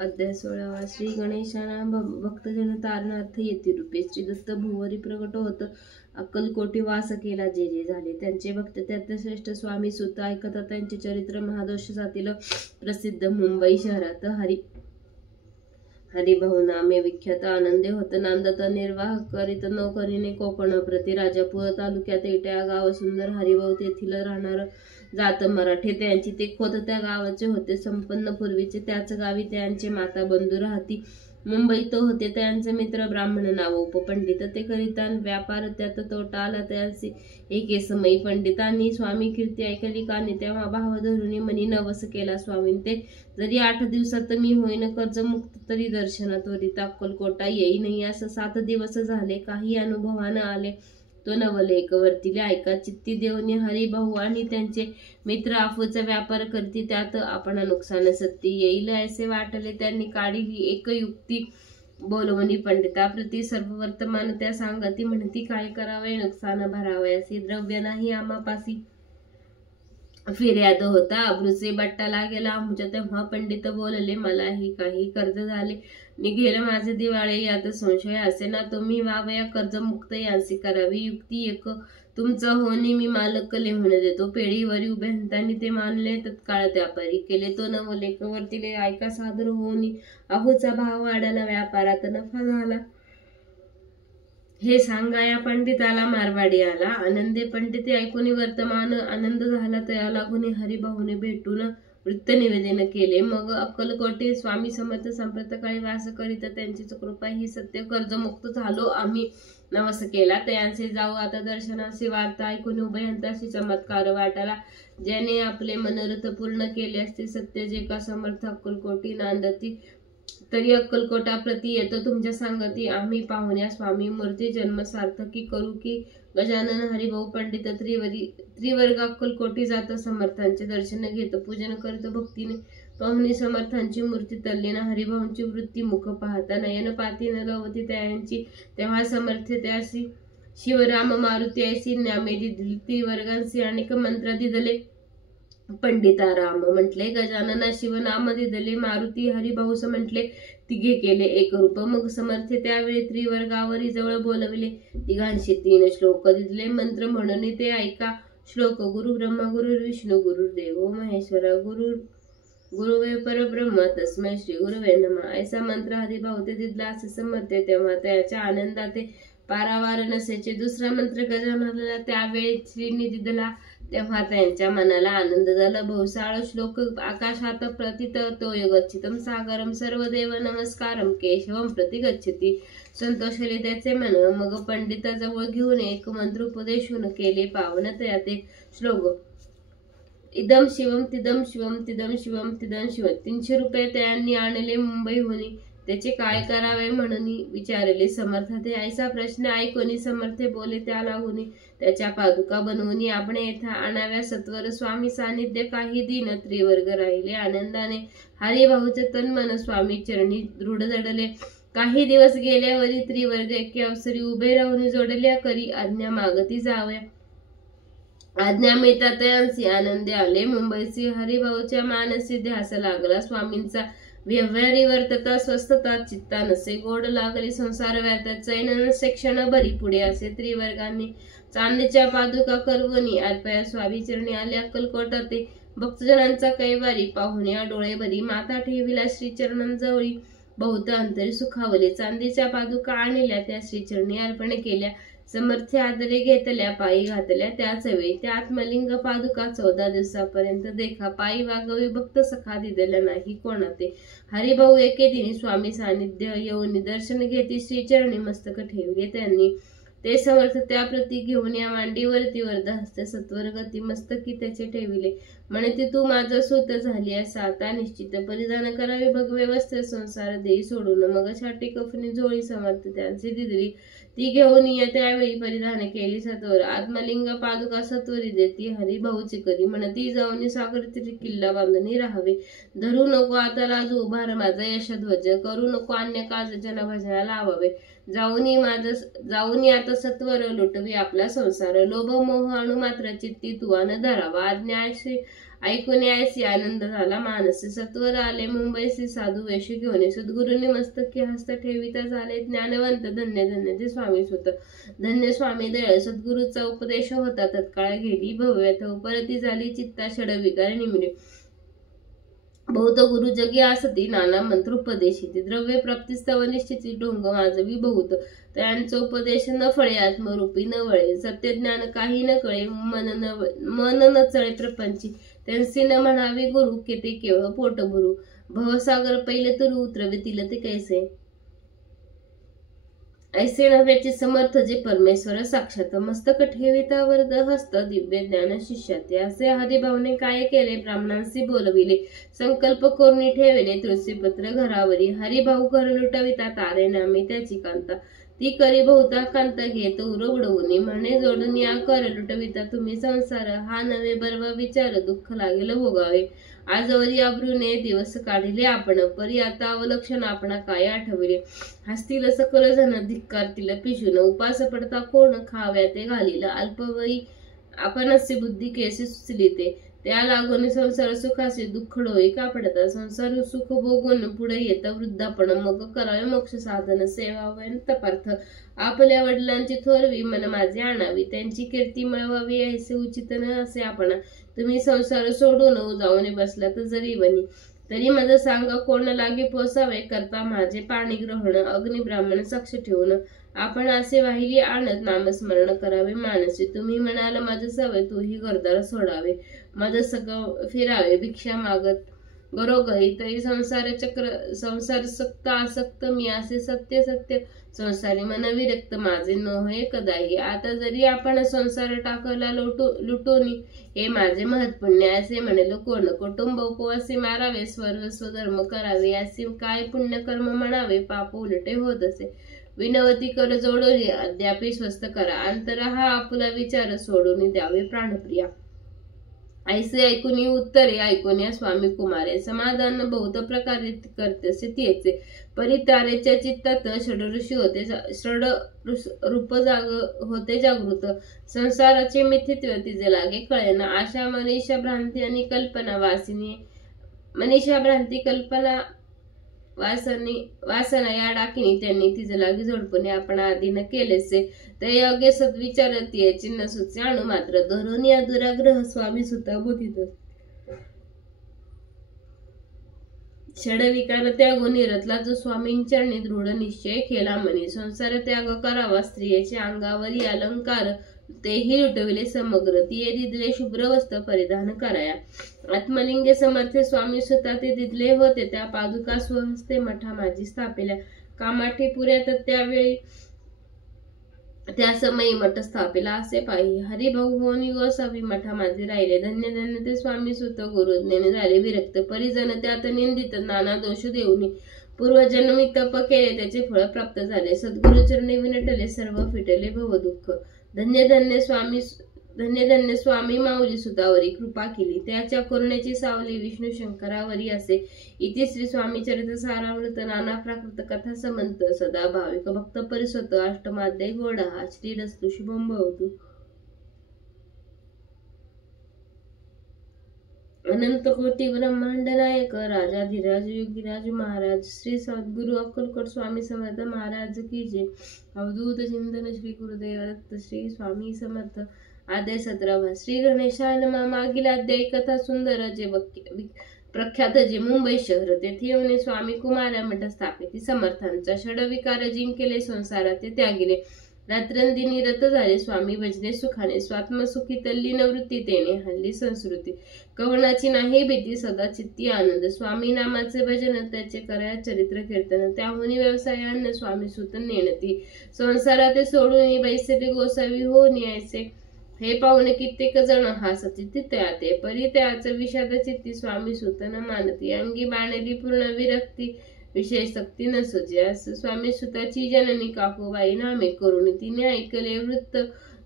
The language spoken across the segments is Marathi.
अध्याय 16 श्री गणेशाना भक्तजन तारणार्थ येती रूपे श्री दत्त भुवरी प्रगट होत अक्कलकोटी वास केला जे जे झाले त्यांचे भक्त त्यात श्रेष्ठ स्वामी सुत ऐकता त्यांचे चरित्र महादोष जातील प्रसिद्ध मुंबई शहरात हरिभाऊ नामे विख्यात आनंदे होत नांदत निर्वाह करीत नोकरीने कोकण प्रति राजापूर तालुक्यात एट्या गाव सुंदर हरिभाऊ तेथील राहणार जात मराठे त्यांची ते खोत त्या गावाचे होते संपन्न पूर्वीचे त्याच गावी त्यांचे माता बंधू राहती मुंबईत होते त्यांचे मित्र ब्राह्मण नाव उपपंडित ते करिता व्यापार त्यात तोटा आला त्यांचे एके समयी पंडितांनी स्वामी कीर्ती ऐकली कानी तेव्हा भाव धरुणी मनी नवस केला स्वामी ते जरी 8 दिवसात मी होईन कर्जमुक्त तरी दर्शनात त्वरित अक्कलकोटा येई नाही असं 7 दिवस झाले काही अनुभवानं आले तो नवलेख वर्तिले ऐका चित्ती देऊनी हरिभाऊ आणि त्यांचे मित्र आफूचा व्यापार करती त्यात आपण नुकसान सत्ती येईल असे वाटले त्यांनी काढली एक युक्ती बोलवणी पंडिताप्रती सर्व वर्तमान त्या सांगती म्हणती काय करावे नुकसान भरावे असे द्रव्य नाही आम्हापासी फिर्याद होता अब्रुचे बट्टा गेला आमच्या तेव्हा पंडित बोलले मलाही काही कर्ज झाले निघेल माझे दिवाळे यात संशय असे ना तुम्ही वावया कर्जमुक्त यांसी करावी युक्ती एक तुमचा होणे मी मालक लिहून देतो पेढीवरी उभे हंतांनी ते मानले तत्काळ त्यापारी केले तो नवलेख वर्तिले ऐका सादर होऊनी अहोचा भाव वाढला व्यापारात नफा झाला हे सांगा या पंडिताला मारवाडी आला आनंदे पंडिते ऐकून वर्तमान आनंद झाला त्या लागून हरिभाऊने भेटून वृत्त निवेदन केले मग अक्कलकोटे स्वामी समर्थ संप्रतकाळी वास करीत त्यांची कृपा ही सत्य कर्जमुक्त झालो आम्ही नवस केला त्यांचे जाऊ आता दर्शनाची वार्ता ऐकून उभयंताशी चमत्कार वाटाला ज्याने आपले मनोरथ पूर्ण केले असते सत्य जे का समर्थ अक्कलकोटी नांदती तरी अक्कलकोटा प्रति येतो तुमच्या सांगती आम्ही पाहुण्या स्वामी मूर्ती जन्म सार्थकी करू की गजानन हरिभाऊ पंडित त्रिवर्ग अक्कलकोटी जात समर्थांचे दर्शन घेतो पूजन करतो भक्तीने पाहुणी समर्थांची मूर्ती तल्लीन हरिभाऊंची वृत्ती मुख पाहता नयन पाती न लवती त्यांची तेव्हा समर्थ त्यासी शिवराम मारुती ऐसी नामे दिली त्रिवर्गांशी अनेक मंत्र दिदले पंडिताराम म्हटले गजानना शिवनाम दिदले मारुती हरिभाऊस म्हटले तिघे केले एक रूप मग समर्थ त्यावेळी त्रिवर्गावरी जवळ बोलविले तिघांशी 3 श्लोक दिदले मंत्र म्हणून ते ऐका श्लोक गुरु ब्रह्मा गुरु विष्णू गुरु देव महेश्वर गुरुवे परब्रह्म तस्मै श्री गुरुवे नमः ऐसा मंत्र हरिभाऊ ते दिदला असे समर्थ तेव्हा त्याच्या आनंदाते पारावार नसेचे दुसरा मंत्र गजाननाला त्यावेळी श्रीनी दिदला तेव्हा त्यांच्या मनाला आनंद झाला बहुसाळ श्लोक आकाशात प्रतित तो गच्छितम सागरम सर्वदेव नमस्कारम केशवम प्रति गच्छति संतोषले त्याचे मन मग पंडिताजवळ घेऊन एक मंत्र उपदेशून केले पावन त्यात एक श्लोक इदम शिवम तिदम शिवम तिदम शिवम तिदम शिवम 300 रुपये त्यांनी आणले मुंबईहून त्याचे काय करावे म्हणून विचारले समर्थ ते ऐसा प्रश्न ऐकून समर्थ बोले त्या लागून त्याच्या पादुका बनवून आपण येथा आणाव्या सत्वर स्वामी सानिध्य काही दिन त्रिवर्ग राहिले आनंदाने हरिभाऊचे तन मन स्वामी चरणी दृढ जडले काही दिवस गेल्यावरी त्रिवर्ग एके अवसरी उभे राहून जोडल्या करी आज्ञा मागती जाव्या आज्ञा मिळता त्यांची आनंदी आले मुंबईची हरिभाऊच्या मानसी ध्यास लागला स्वामींचा व्यवहारी वर्तता स्वस्थता चित्ता नसे गोड लागली संसार व्यर्थ चैन नसे क्षण भरी पुढे असे त्रिवर्गांनी चांदीच्या पादुका करवणी अर्पया स्वामी चरणी आले अक्कलकोटा ते भक्तजनांचा कैवारी पाहुण्या डोळे भरी माता ठेविला श्रीचरणांजवळी बहुत अंतरी सुखावले चांदीच्या पादुका आणल्या त्या श्रीचरणी अर्पण केल्या समर्थ आदरे घेतल्या पायी घातल्या त्याच वेळी त्या आत्मलिंग पादुका 14 दिवसापर्यंत देखा पायी वागवी भक्त सखा दिलेला नाही कोणाते हरिभाऊ एके दिनी स्वामी सानिध्य येऊन दर्शन घेती श्रीचरणी मस्तक ठेवले त्यांनी ते समर्थ त्याप्रती घेऊन या मांडीवरती वर्धहस्त सत्वरगती मस्तकी त्याचे ठेविले म्हणते तू माझा सूत झाली असा आता निश्चित परिधान करावे भगवे वस्त्र संसार देई सोडून मग छाटी कफनी झोळी समर्थ त्यांची दिदली ती घेऊन त्यावेळी परिधान केली सत्वर आत्मलिंग पादुका सत्वरी देती हरिभाऊची करी म्हणती जाऊन सागर तरी किल्ला बांधून राहावे धरू नको आता लाजू उभार माझा यशध्वज करू नको अन्य काज जनभजना लावावे जाऊनी आता सत्वर लुटवी आपला संसार, लोभ मोह अणु मात्र चित्ती तुवान धरावा, आज्ञाशी ऐकून यायसी आनंद झाला मानसी, सत्वर आले मुंबईसी साधू वेश घेऊन, सद्गुरूंनी मस्तकी हस्त ठेविता झाले ज्ञानवंत, धन्य धन्य ते स्वामी सुत, धन्य स्वामी दयाळ, सद्गुरूचा उपदेश होता तत्काळ गेली भव्यथ, परती झाली चित्ता षड विकार निमिले, बहुत गुरु जगी आसती नाना मंत्रोपदेशिती, द्रव्य प्राप्तीस्तव निश्चिती ढोंग माझवी बहुत, त्यांचा उपदेश न फळे आत्मरूपी न वळे, सत्य ज्ञान काही न कळे मन न चळे प्रपंची, त्यांसी न म्हणावी गुरु केते केवळ पोट भरू, भवसागर पहिले तुरु उतरवितील ते कैसे, ऐसे नव्याचे समर्थ जे परमेश्वर साक्षात, मस्तक ठेविता वरद हस्त दिव्य ज्ञान शिष्याते, असे हरिभाऊने काय केले ब्राह्मणांशी बोलविले, संकल्प कोरणी ठेविले तुळशीपत्र घरावरी, हरिभाऊ घर लुटविता तारे नामे त्याची कांता, ती करी बहुता कांता घेत उडवून, म्हणे जोडून या कर लुटविता तुम्ही संसार, हा नवे बर्व विचार दुःख लागेल भोगावे, आजवरी अब्रूने दिवस काढिले आपण, परी आता अवलक्षण आपणा काय आठविले, हसतील सकल जन धिक्कारतील पिशून, उपास पडता कोण खाव्या ते घालील, अल्पवयी आपण असे बुद्धी केसे सुचली ते, त्या लागून संसार सुखाचे दुःख डोळे का पडता, संसार सुख भोगून पुढे येत वृद्धापण, मग करावे मोक्ष साधन सेवावयन तपार्थ, आपल्या वडिलांची थोरवी मन माझे आणावी, त्यांची कीर्ती मिळवावी ऐसे उचित न असे आपण, तुम्ही संसार सोडून जाऊन बसला तर जरी बनी, तरी माझं सांगा कोण लागे पोसावे, करता माझे पाणी ग्रहण अग्नि ब्राह्मण साक्ष ठेवून, आपण असे वाहिली आणत नामस्मरण करावे मानसी, तुम्ही म्हणाल माझं सवय तूही घरदार सोडावे, माझं सगळं फिरावे भिक्षा मागत घरोघरी, तरी संसार सक्त आसक्त मी असे सत्य सत्य, संसारी मन विरक्त माझे नोहे कदाही, आता जरी आपण संसार टाकला लुटून, हे माझे महत्पुण्य असे म्हणेल कोण, कुटुंब उपवासी मारावे स्वर्ग स्वधर्म करावे, असे काय पुण्यकर्म म्हणावे, पाप उलटे होत असे, विनवती कर जोडोनी अद्यापि स्वस्त करा, अंतर हा आपुला विचार सोडून द्यावे प्राणप्रिया, ऐसे ऐकून उत्तरे ऐकून या स्वामी कुमारे, समाधान बहुत प्रकारे करतेसे तेचे, परितारेच्या चित्तात षड ऋषी होते, षड रूप होते जागृत, संसाराचे मिथित्व तिचे लागे कळेना, आशा मनीषा भ्रांती आणि कल्पना वासिनी, मनीषा भ्रांती कल्पना वासना या डाकिनी त्यांनी तिचे लागे झोडपणे आपण आधीन केलेसे, ते योग्य सद्विचारती चिन्ह सुचे अणु मात्र, धरून या दुराग्रह स्वामी सुता बोधित, षडविकार त्यागो निरतला जो स्वामींच्या दृढ निश्चय केला म्हणे, संसार त्याग करावा स्त्रियेचे अंगावरी अलंकार तेही लुटविले समग्र, तिये दिदले शुभ्र वस्त्र परिधान कराया, आत्मलिंगे समर्थे स्वामी सुता ते दिदले होते, त्या पादुका स्वहस्ते मठा माझी स्थापिल्या, कामाठी पुऱ्यात त्यावेळी त्या समयी मठ स्थापिला असे पाहि, हरिभाऊ होऊन युवसावी मठा माझे राहिले, धन्य धन्य ते स्वामी सुत गुरुज्ञानी झाले विरक्त, परिजन त्यात निंदित नाना दोष देऊनी, पूर्वजन्मी तप केले त्याचे फळ प्राप्त झाले, सद्गुरुचरणी विनटले सर्व फिटले भव दुःख, धन्य धन्य स्वामी माऊली सुतावरी कृपा केली, त्याच्या करुणेची सावली विष्णू शंकरावरी असे, इति श्री स्वामी चरित्र सारामृत नाना प्राकृत कथा समंत, सदा भाविक भक्त परिसत अष्टमाध्याय गोडा, श्रीरस्तु शुभम भवतु। अनंत कोटी ब्रह्मांड नायक राजाधिराज योगीराज महाराज श्री सद्गुरु अक्कलकोट स्वामी समर्थ महाराज की जय। अवधूत चिंतन श्री गुरुदेव दत्त श्री स्वामी समर्थ। अध्याय 17 श्री गणेशाय नमः। मागील अध्याय कथा सुंदर जे प्रख्यात जे मुंबई शहर तेथे येऊन स्वामी कुमारा मठ स्थापित समर्थांचा षडविकार जिंकले संसारात ते त्यागिले रात्रंदिनी रत झाले स्वामी भजने सुखाने स्वात्मसुखी तल्लीन वृत्ती तेने हल्ली संस्कृती कवनाची नाही भीती सदा चित्ती आनंद स्वामी नामाचे भजन त्याचे कराया चरित्र कीर्तन त्याहुनी व्यवसायान स्वामी सुतन नेणती संसारात सोडून बैसले गोसावी होऊन यायचे हे पाहुणे कित्येक जण हासती त्याते परी त्याच विषाद चित्ती स्वामी सुतन मानती अंगी बाणली पूर्ण विरक्ती विशेष सक्ती नसुजे स्वामी सुताची जननी काकूबाई नामे करून तिने ऐकले वृत्त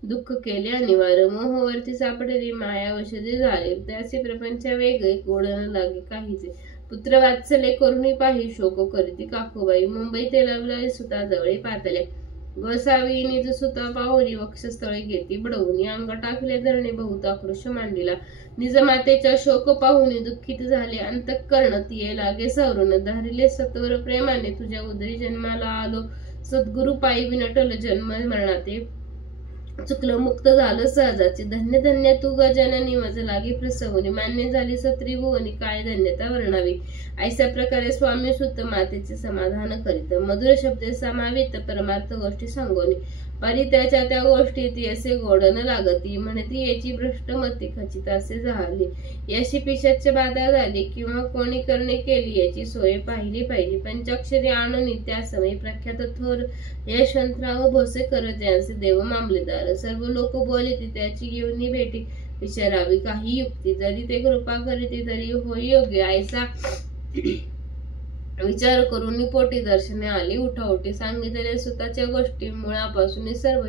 दुःख केले अनिवार्य मोहवरती सापडले माया वशजे झाले त्याचे प्रपंच वेगळे गोड न लागे काहीचे पुत्र वात्सल्य करुणी पाही शोक करीती काकूबाई मुंबई तेलावला सुता जवळे पातल्या गोसावी निज सुता पाहुरी वक्षस्थळे घेती बडवून अंग टाकले धरणे बहुत आक्रोश मांडीला निज मातेचा शोक पाहुनी दुःखित झाले अंतःकरण तिये लागे सवरून धारिले सत्वर प्रेमाने तुझ्या उदरी जन्माला आलो सद्गुरु पायी विनटल जन्म मरणाते चुकलं मुक्त झालं सहजाचे धन्य धन्य तू गजाननी मज लागी प्रसवनी मान्य झाली सत्रिभुवनी काय धन्यता वर्णावी ऐसा प्रकारे स्वामी सुत मातेचे समाधान करीत मधुर शब्दे समावित परमार्थ गोष्टी सांगोनी परी त्याच्या त्या गोष्टी ती असे गोडन लागती म्हणती याची भ्रष्टमती खचित असे झाली याशी पिशाच बाधा झाली किंवा कोणी करणे केली याची सोय पाहिली पाहिजे पंचाक्षरी आणून त्या समय प्रख्यात थोर यशवंतराव भोसेकर ज्यांचे देव मामलेदार सर्व लोक बोलती त्याची घेऊन भेटी विचारावी काही युक्ती जरी ते कृपा करीते तरी होय योग्य ऐसा विचार करून पोटी दर्शने आली उठाउठी सांगितलेल्या सुताच्या गोष्टी मुळापासून सर्व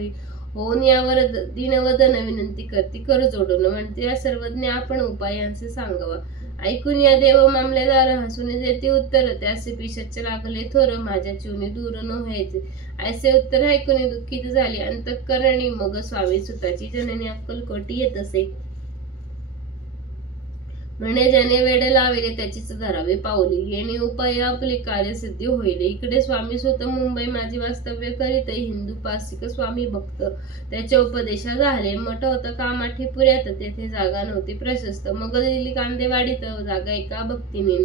होऊन यावर दीनवदन विनंती करती कर जोडून म्हणते या सर्वज्ञ आपण उपायांचे सांगावा ऐकून या देव मामलेदार हसून देते उत्तर त्याचे पिशाचे लागले थोर माझ्या चिवणी दूर न व्हायचे ऐसे उत्तर ऐकून दुःखित झाले अंतःकरणी मग स्वामी सुताची जननी अक्कलकोटी येत असे म्हणे ज्याने वेडे लावले त्याचीच धरावे पावली येणे उपाय आपली कार्यसिद्धी होईल इकडे स्वामी सुत मुंबई माझी वास्तव्य करीत हिंदू पासिक स्वामी भक्त त्याच्या उपदेशा झाले मठ होता कामाठी पुऱ्यात तेथे जागा नव्हती प्रशस्त मग दिली कांदेवाडीत जागा एका भक्तीने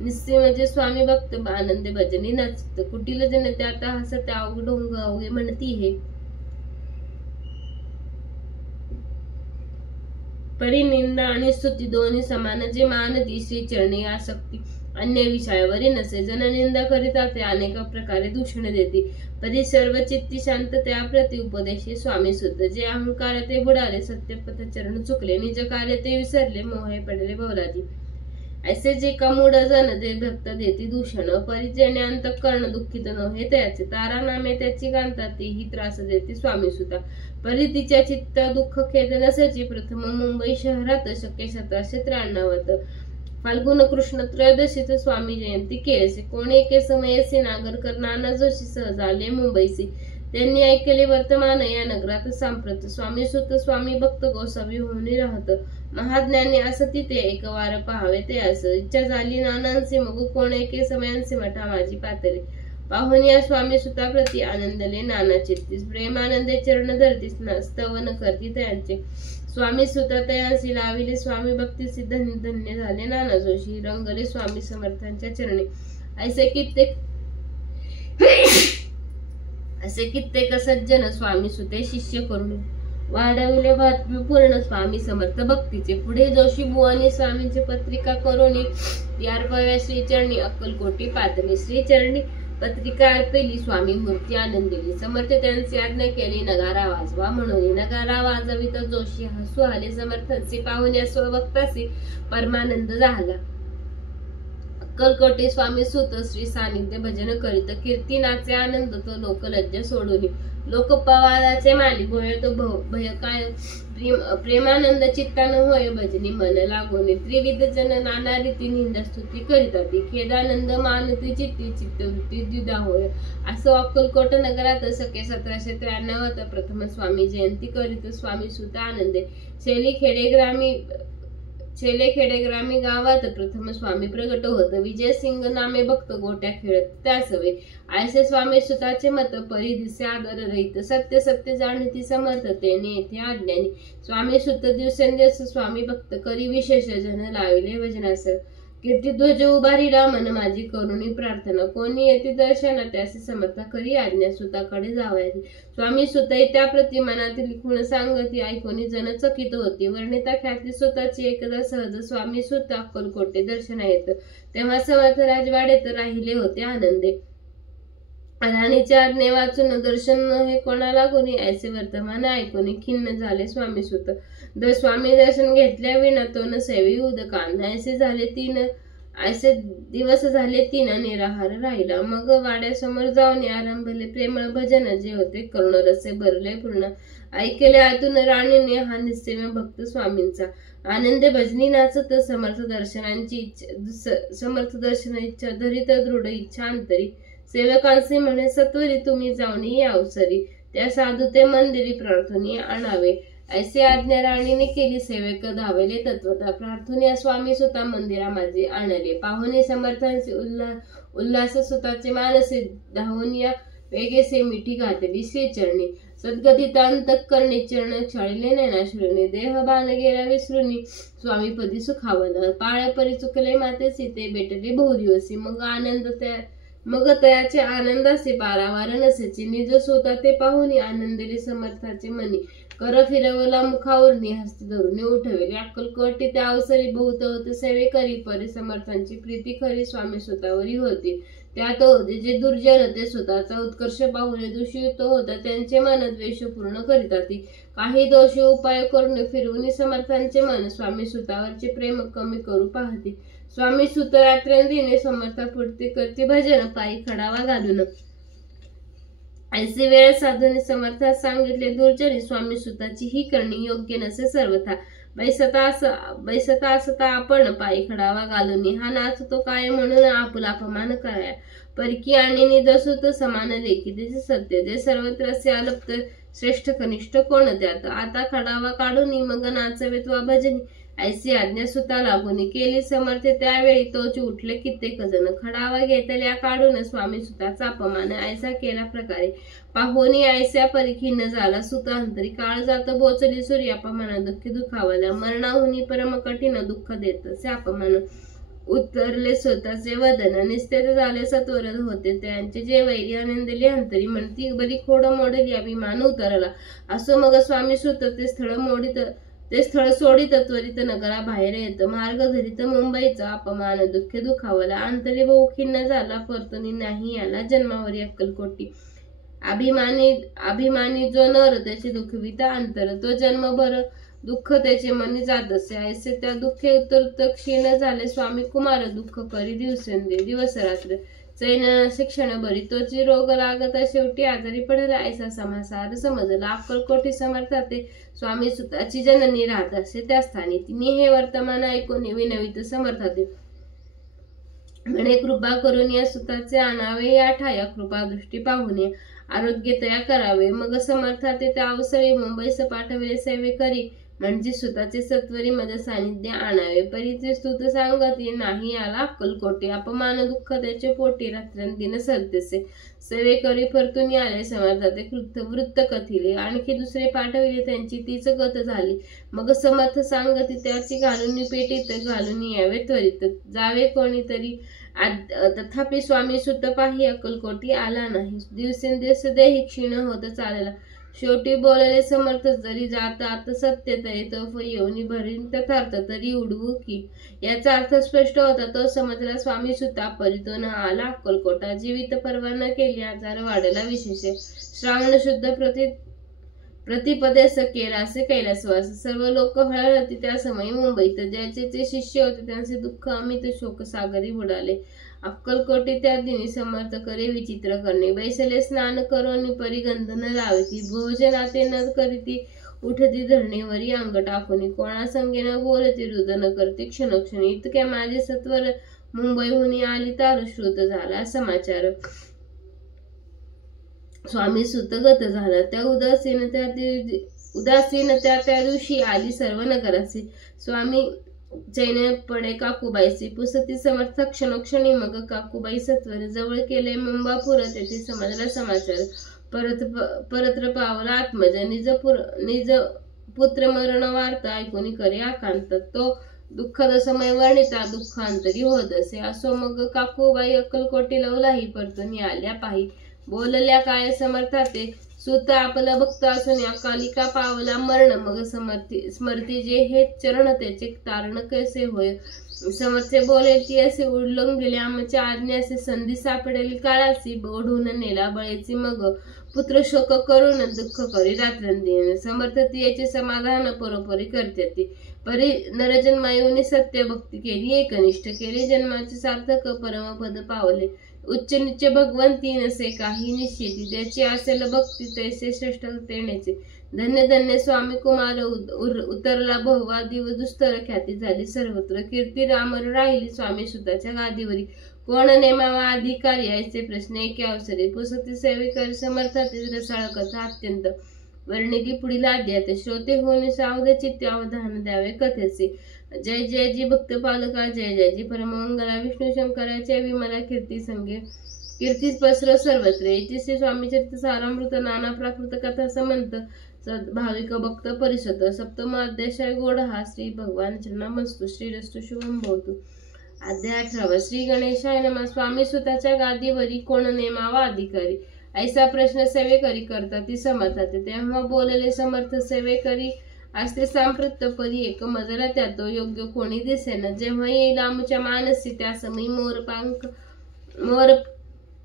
निश्चय म्हणजे स्वामी भक्त आनंदे भजनी नाचत कुटील जनते आता हसत अवघ अवघे म्हणती हे परिनिंदा आणि स्तुती दोन्ही समान जे मानती श्री चरणी आसक्ती अन्य विषयावरी नसे जननिंदा करिता ते अनेक प्रकारे दूषण देते परी सर्व चित्ती शांत त्या प्रति उपदेशी स्वामी सुद्ध जे अहंकार ते बुडाले सत्यपथ चरण चुकले निज कार्य ते विसरले मोहे पडले बहुलाजी ऐसे जे कमूड जन ते भक्त देती दूषण परिजने अंतःकरण दुःखित नव्हे त्याचे तारा नामे त्याची कांता तीही त्रास देते स्वामी सुता परी तिच्या चित्त दुःख खेद नसायची प्रथम मुंबई शहरात शक्य 1793 फाल्गुन कृष्ण त्रयोदशीत स्वामी जयंती केळसे कोणी एके समयसी नागरकर नाना जोशी सहज आले मुंबईसी त्यांनी ऐकले वर्तमान या नगरात सांप्रत स्वामी सुत स्वामी भक्त गोसावी होऊन राहत महाज्ञानी असं तिथे एक वार पाहावे ते असं इच्छा झाली नानांचे मग कोण एके समयांचे मठा माझी पातळी पाहून या स्वामी सुताप्रती आनंदले नाना चित्तीस प्रेमानंदे चरण धरतीस स्तवन करती त्यांचे स्वामी सुता तयांसी लाविले स्वामी भक्तीसी धन्य झाले नाना जोशी रंगले स्वामी समर्थांच्या चरणी असे कित्येक सज्जन स्वामी सुते शिष्य करून वाढविले पूर्ण स्वामी समर्थ भक्तीचे पुढे जोशी बुवानी स्वामींची पत्रिका करून यारपव्या श्रीचरणी अक्कलकोटी पातळी श्रीचरणी पत्रिका अर्पेली स्वामी मूर्ती आनंदिली समर्थ त्यांची आज्ञा केली नगारा वाजवा म्हणून नगारा वाजवित जोशी हसू आले समर्थांचे पाहून या स्वभक्तासी परमानंद झाला अक्कलकोटी स्वामी सुत श्री सानिध्य भजन करीत कीर्तिनाचे आनंद तो लोकलज्ज सोडून लोकपवादाचे मालिक होय तो भय काय प्रेमानंद चित्तान होय भजनी मन लागून त्रिविध जन नाना रीती निंदा स्तुती करीतात खेदानंद मानती चित्ती चित्तवृत्ती द्विधा होय असं अक्कलकोट नगरात सके 1793 प्रथम स्वामी जयंती करीत स्वामी सुत आनंदे छेले खेडेग्रामी गावात प्रथम स्वामी प्रगट होत विजयसिंग नामे भक्त गोट्या खेळत त्या सवे ऐसे स्वामी सुताचे मत परिधिसे आदर रहित सत्य सत्य जाणती समर्थतेने येथे आज्ञानी स्वामी सुत दिवसेंदिवस स्वामी भक्त करी विशेष जन लाविले भजनास कीर्ती ध्वज उभारीला मन माझी करुणी प्रार्थना कोणी येते दर्शना त्याचे समर्थ करी आज्ञा सुताकडे जावायची स्वामी सुत त्या प्रति मनातील खुण सांगती ऐकून जन चकित होती वर्णिता ख्याती स्वतःची एकदा सहज स्वामी सुत अक्कलकोटे दर्शना येत तेव्हा समर्थ राजवाडेत राहिले होते आनंदे राणीच्या आज्ञे वाचून दर्शन हे कोणाला कोणी ऐसे वर्तमान ऐकून खिन्न झाले स्वामी सुत स्वामी दर्शन घेतल्या विना तो न सेवी उदकान ऐसे झाले 3 असे दिवस झाले 3 निराहार राहिला. मग वाड्यासमोर जाऊन आरंभले प्रेमळ भजन जे होते करुण रसे भरले पूर्ण. ऐकले आतून राणीने हा निस्सेम भक्त स्वामींचा. आनंदे भजनी नाचत समर्थ दर्शन इच्छा धरित दृढ इच्छा अंतरी. सेवकांचे म्हणे सत्वरी तुम्ही जाऊन अवसरी. त्या साधू ते मंदिरी प्रार्थनी आणावे. ऐसे आज्ञा राणीने केली. सेवक धावले तत्वता प्रार्थना. स्वामी स्वतः मंदिरा माझे आणले. पाहुणे समर्थांचे उल्हास स्वतःचे मानसे धावून या वेगेसे मिठी घातली श्री चरणी. सद्गतीतांतकरणी चरण छाळले नैनाश्रुनी. देह बाण गेला विसरुनी स्वामी पदी सुखावला. पाळ परी चुकले माते सीते भेटले बहुदिवसी. मग तयाचे आनंदाचे पारावार नसेची. निज स्वतः ते पाहुनी आनंदले समर्थाचे मनी. कर फिरवला मुखावरनी हस्ती धरून उठवले. अक्कलकोटी त्या अवसरी बहुत होत सेवे करी. परी समर्थांची प्रीती खरी स्वामी स्वतःवरी होती. त्यात होते जे दुर्जन ते स्वतःचा उत्कर्ष पाहुणे दूषित होता. त्यांचे मन द्वेष पूर्ण करीतात. काही दोषी उपाय करून फिरवून समर्थांचे मन स्वामी स्वतःवरचे प्रेम कमी करू पाहते. स्वामी सुत रात्रंदिने समर्थापुरते करते भजन पायी खडावा घालून. ऐसे वेळ साधून समर्थात सांगितले दुर्जनी. स्वामी सुताची ही करणी योग्य नसे सर्वथा. बैसता असता आपण पायी खडावा घालून. हा नाच तो काय म्हणून आपुला अपमान कराया. परकी आणि निदसुत समान लेखी त्याचे सत्य. जे सर्वत्र असे अलप्त श्रेष्ठ कनिष्ठ कोण त्यात. आता खडावा काढून मग नाचवेत वा भजनी. ऐसी आज्ञा सुता लागून केली समर्थ. त्यावेळी तोच उठले कित्येक जण. खडावा घेतल्या काढून स्वामी सुताचा अपमान ऐसा केला प्रकारे. पाहोनी ऐस्या परिखीन झाला सुत अंतरी. काळ जात बोचली सूर्य अपमान दुःखी दुखावल्या. मरणाहुनी परम कठीण दुःख देत से अपमान. उतरले स्वतःचे वदन निस्तेज झाले सत्वर होते. त्यांचे जे वैरी आनंदले अंतरी. म्हणती बरी खोड मोडली अभिमान उतरला. असो मग स्वामी सुत ते स्थळ सोडित त्वरित नगरा बाहेर येत. मार्ग धरित मुंबईचा अपमान दुःख दुखावला. अंतरी बहु खिन्न झाला परतनी नाही आला जन्मावरी अक्कलकोटी. अभिमानी जो नर त्याचे दुखविता अंतर. तो जन्मभर दुःख त्याचे मनी जात असे. ऐसे त्या दुःखे उत्तर क्षीण झाले स्वामी कुमार. दुःख करी दिवस रात्र चैन शिक्षण बरी. तोची रोग लागत शेवटी आजारी पडला. ऐसा समासार समजला. अक्कलकोटी समर्थाते स्वामी सुताची जननी राहत असे त्या स्थानी. तिने हे वर्तमान ऐकून विनवित समर्थाते म्हणे कृपा करून या सुताचे आणावे. या ठाया कृपा दृष्टी पाहुणे आरोग्य तया करावे. मग समर्थाते त्या अवसरी मुंबईस पाठवले सेवे करी. म्हणजे सुताचे सत्वरी मज सानिध्य आणावे. परिचे स्तुत सांगती नाही आला अक्कलकोटी. अपमान दुःख त्याचे पोटी रात्रंदिन सरतेसे. सेवे करी परतून आले समर्थाते वृत्त कथिले. आणखी दुसरे पाठविले त्यांची तीच गत झाली. मग समर्थ सांगती त्याची घालून पेटीत घालून यावे त्वरित. जावे कोणीतरी तथापि स्वामी सुत पाही अक्कलकोटी आला नाही. दिवसेंदिवस देही क्षीण होत चालला. शेवटी बोलले समर्थ जरी जात आता सत्य तरी तोफ येऊनी भरीन तथार्थ तरी उडवू की. याचा अर्थ स्पष्ट होता. तो समजला स्वामी सुता परितो न आला अक्कलकोटा. जीवित परवा न केली आजार वाढला विशेष. श्रावण शुद्ध प्रतिपदेस केला असे कैलासवास. सर्व लोक हळहळती त्या समयी मुंबईत. ज्याचे ते शिष्य होते त्यांचे दुःख अमित शोक सागरी बुडाले. अक्कलकोटी त्या दिनी समर्थ करे विचित्र करणे. बैसले स्नान करून परिगंध न लावती. भोजनाते न करीती उठती धरणीवरी अंग टाकून. कोणा संगे न बोलती रुदन करते क्षणोक्षणी. इतक्या माझे सत्वर मुंबईहून आली तार श्रुत झाला समाचार. स्वामी सुतगत झाला. त्या उदासीन त्या दिवशी आली सर्व नगरासी. स्वामी चैन पडे काकूबाईची पुसती समर्थ क्षणोक्षणी. मग काकूबाई सत्वर जवळ केले मुंबापूर. तेथे समजला समाचार. परत्र पावला आत्मज. निज पुत्र मरण वार्ता ऐकून करे आकांत. तो दुःखद समय वर्णिता दुःखांतरी होत असे. असो मग काकूबाई अक्कलकोटीला उलाही परतून आल्या पाही. बोलल्या काय समर्थाते सुत आपला भक्त असून अकालिका पावला मरण. मग स्मरती जे हे चरण त्याचे तारण कैसे होय. समर्थे बोले ती असे उडलून गेले. आमच्या आज्ञासे संधी सापडेल काळाची. ओढून नेला बळेची मग पुत्र शोक करून दुःख करी रात्रंदिन. समर्थ ती याचे समाधान परोपरी करते. परी नरजन्मायूने सत्य भक्ती केली, एकनिष्ठ केले, जन्माचे सार्थक परमपद पावले. उच्च निच्च भगवंती नसे काही निश्चिती, त्याची असेल भक्ती तैसे श्रेष्ठ तेण्याचे. धन्य धन्य स्वामी कुमार उतरला बहुवादी व दुस्तर ख्याती झाली सर्वत्र. कीर्ती रामर राहिली स्वामी सुताच्या गादीवरी. कोण नेमावा अधिकारी याचे प्रश्न एके अवसरे. पुसती सेवेकर समर्थातील रसाळ कथा अत्यंत वर्णिली पुढील अध्यात. श्रोते होऊन सावध चित्ते अवधान द्यावे कथेचे. जय जय जी भक्त पालका, जय जय जी परमंगला, विष्णू शंकराच्या विमला कीर्ती संगे. कीर्तीस पसर सर्वत्र. श्री स्वामी चरित सारामृत नाना प्राकृत कथा समंत भाविक भक्त परिषद. सप्तम अध्याय गोड हा. श्री भगवान चरणामस्तु. श्री रस्तु शुभम भवतु. अध्याय 18. श्री गणेशाय नमः. स्वामी सुताच्या गादीवरी कोण नेमावा अधिकारी, ऐसा प्रश्न सेवेकरी करता ती समर्थात. तेव्हा बोलले समर्थ सेवेकरी, असते सांप्रत परी एक मजला त्यात योग्य कोणी दिसेना. जेव्हा येईल आमच्या मानसी त्या समयी मोर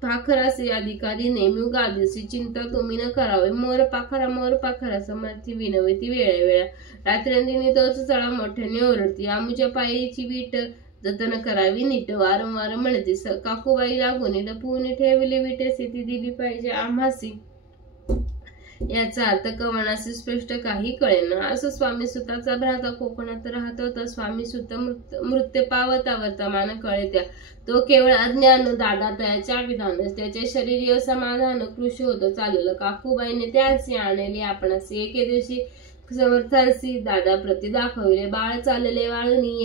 पाखरासी अधिकारी नेमू गादीसी. चिंता तुम्ही न करावे. मोर पाखरा समर्थी विनवती वेळा. रात्रंदिनी तोच चळा मोठ्याने ओरडती. आमच्या पायीची वीट जतन करावी नीट. वारंवार म्हणते काकूबाई लागून लपवून ठेवली विटेसी, ती दिली पाहिजे आम्हासी. याचा अर्थ कवनाशी स्पष्ट काही कळेना. असं स्वामी सुताचा भ्राता कोकणात राहत होता. स्वामी सुत मृत्यू पावता वर्तमान कळे त्या. तो केवळ अज्ञान दादा त्याच्या विधानच. त्याचे शरीर समाधान कृषी होत चाललं. काकूबाईने त्याची आणले आपणासी. एके दिवशी समर्थांशी दादा प्रति दाखविले. बाळ चालले वाळणी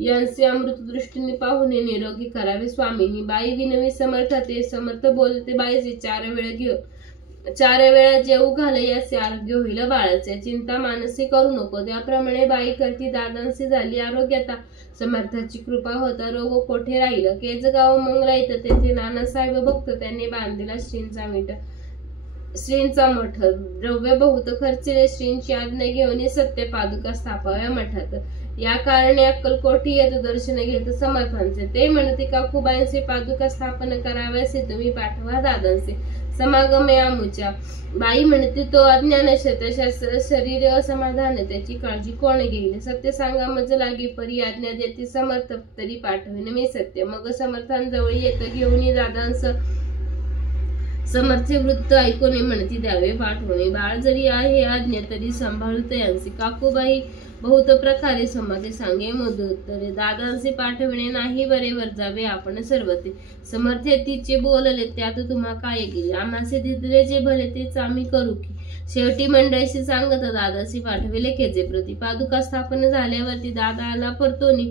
यांची अमृत दृष्टीने पाहुणे निरोगी करावे स्वामींनी. बाई विनवी समर्थ. ते समर्थ बोलते बाईचे चार वेळा जेऊ घाल, याचे आरोग्य होईल बाळाचे. चिंता मानसी करू नको. त्याप्रमाणे बाई करती. दादांशी झाली आरोग्यता. समर्थाची कृपा होता रोग कोठे राहिलं. केजगाव मंगलाईत तेथे नानासाहेब भक्त त्यांनी बांधलेला श्रींचा मठ. द्रव्य बहुत खर्चिले. श्रींची आज्ञा घेऊन सत्य पादुका स्थापाव्या मठात. या कारणे अक्कलकोटी येत दर्शन घेत समर्थांचे. ते म्हणते काकूबाईंचे पादुका स्थापन कराव्यासे तुम्ही पाठवा दादांचे. समागमे आमुच्या. बाई म्हणते तो अज्ञान शतशास्त्र शरीर असमाधान, त्याची काळजी कोण घेईल. सत्य सांगा मज लागी परी आज्ञा देते समर्थ, तरी पाठविन मी सत्य. मग समर्थांजवळ येत घेऊन दादांस समर्थचे वृत्त ऐकून म्हणती द्यावे पाठवणे. बाळ जरी आहे आज्ञा तरी सांभाळूत यांचे. काकूबाई बहुत प्रकारे समाधी सांगे उत्तरे. दादांचे पाठविणे नाही बरे वर जावे आपण सर्वते. समर्थ तिचे बोलले त्यात तुम्हा काय गेले. आम्हासे दिले जे भले तेच आम्ही करू की. शेवटी मंडळीशी सांगत दादाशी पाठविले खेचे प्रति. पादुका स्थापन झाल्यावरती दादा आला परतोनी.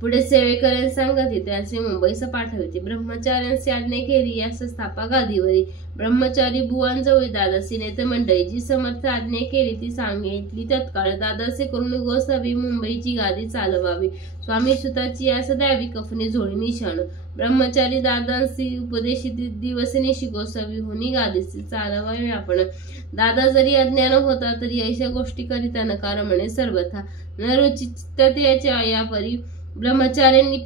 पुढे सेवेकऱ्यांना सांगते त्यांचे मुंबईस पाठवते. ब्रह्मचार्यांची आज्ञा केली यास स्थापा गादीवरी. ब्रह्मचारी बुवांजवळ दादासी नेत मंडळी. जी समर्थ आज्ञा केली ती सांगितली तत्काळ. दादासे करून गोसावी मुंबईची गादी चालवावी. स्वामी सुताची यास द्यावी कफनी झोळी निशाण. ब्रह्मचारी दादांशी उपदेशित दिवसनिशी गोसावी होनी गादीची चालवावी आपण. दादा जरी अज्ञान होता तरी ऐशा गोष्टी करिता नकार म्हणे सर्वथा. नरुचित्ततेच्या या परी ब्रह्मचार्यांनी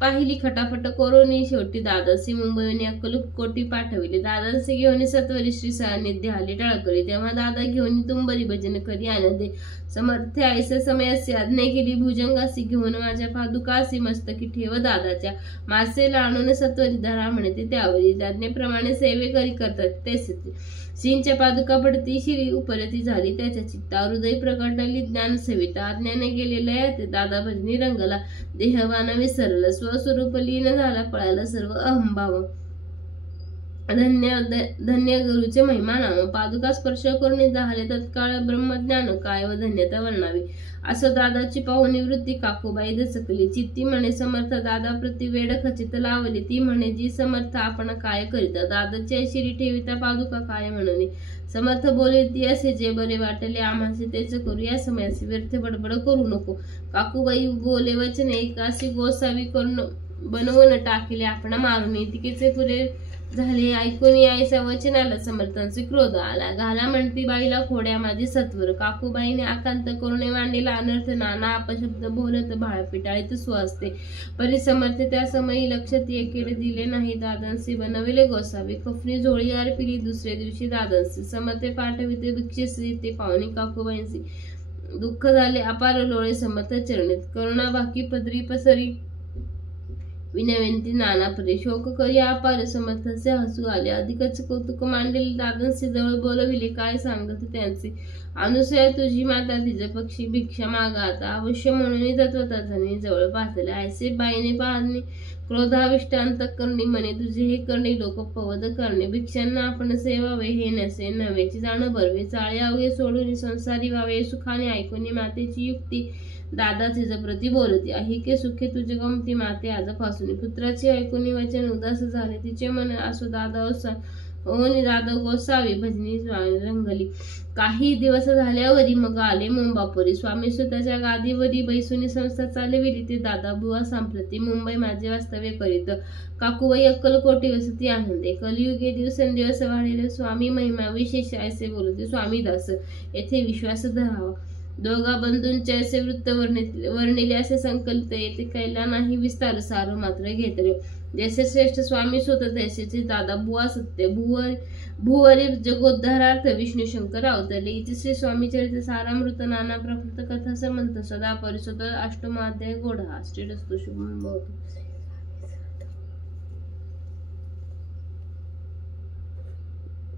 पाहिली खटापट करून शेवटी दादासी मुंबईने अक्कलकोटी पाठविले. दादांचे घेऊन सत्वरी श्री सान्निध्य आले टाळकरी. तेव्हा दादा घेऊन तुंबरी भजन करी आनंदे. समर्थ ऐसे समयासी आज्ञा केली. भुजंगासी घेऊन माझ्या पादुकासी मस्तकी ठेव दादाच्या. मासे लाणून सत्वरी धरा म्हणते त्यावरी. आज्ञेप्रमाणे सेवेकरी करतात तेच. श्रींच्या पादुका पडती शिरी उपरती झाली त्याच्या चित्ता. हृदय प्रकटली ज्ञान सेविता. आज्ञाने गेलेल्या दादा भजनी रंगला. देहवाना विसरलं. स्वस्वरूप लीन झाला. पळाला सर्व अहंभाव. धन्य गुरुचे महिमा नाम. पादुका स्पर्श करून झाले तत्काळ ब्रह्मज्ञान. काय व धन्यता वर्णावी. असं दादाची पाहून निवृत्ती काकूबाई दचकली. चित्ती म्हणे समर्थ दादा प्रति वेड खचित लावली. ती म्हणे जी समर्थ आपण काय करीता. दादाच्या शिरी ठेविता पादुका काय म्हणून. समर्थ बोले ती असे जे बरे वाटले आम्हासे तेच करू. या समयासी व्यर्थ बडबड करू नको. काकूबाई बोले वचने एकाशी गोसावी करून बनवून टाकले आपण मारून. तिकेचे झाले ऐकून यायच्या वचनाला समर्थांचे क्रोध आला. घाला म्हणती बाईला खोड्या माझे सत्वर. काकूबाईने आकांत करुणे मांडलेला अनर्थ नाना अपशब्द बोलत भाळ पिटाळीत सुवासते. परी समर्थ त्या समयी लक्ष एकेडे दिले नाही. दादांचे बनविले गोसावे. कफनी झोळी अर्पिली दुसऱ्या दिवशी दादांचे. समर्थे पाठविते भिक्षेश्री ते पाहुणे काकूबाईंचे. दुःख झाले अपार लोळे समर्थ चरणीत. करुणा बाकी पदरी पसरी विनवंती नाना परी. शोक करी अपार समर्थांचे हसू आले. अधिकच कौतुक मांडलेले दादांचे जवळ बोलविले. काय सांगत त्यांचे. अनुसया तुझी माता तिचे पक्षी भिक्षा मागा आता. अवश्य म्हणून तत्वतानी जवळ पाहतले. ऐसे बाईने पाहणे क्रोधाविष्ट अंतःकरणी म्हणे तुझे हे करणे लोक पवद करणे. भिक्षांना आपण सेवावे हे नसे नव्हेची जाण बरवे. चाळे अवघे सोडून संसारी व्हावे. सुखाने ऐकून मातेची युक्ती दादा तिचे प्रति बोलते. अहिके सुखे तुझे गमती माते आजपासून. पुत्राचे ऐकून वचन उदास झाले तिचे मन. असो दादा दादा गोसावी भजनी रंगली. काही दिवस झाल्यावरी मग आले मुंबापुरी. स्वामी सुताच्या गादीवरी बैसुनी संस्था चालविली. ते दादा बुवा सांप्रती मुंबई माझे वास्तव्य करीत. काकूबाई अक्कलकोटी वसती आनंदे. कलियुगे दिवसेंदिवस वाढलेले स्वामी महिमा विशेष ऐसे बोलते स्वामीदास. येथे विश्वास धरावा. दोघा बंधूंचे असे वृत्त वर्णिले असे संकल्प येथे कैला नाही विस्तार सार मात्र घेतले. जैसे श्रेष्ठ स्वामी सुत तैसेचे दादा बुवा सत्य. भुवरी जगोद्धारार्थ विष्णू शंकर अवतरले. इथे श्री स्वामी चरित्र सारामृत नाना प्रकृत कथा समंत सदा परिसुत अष्टमाध्याय गोढा. श्रीरस्तु शुभम भवतु.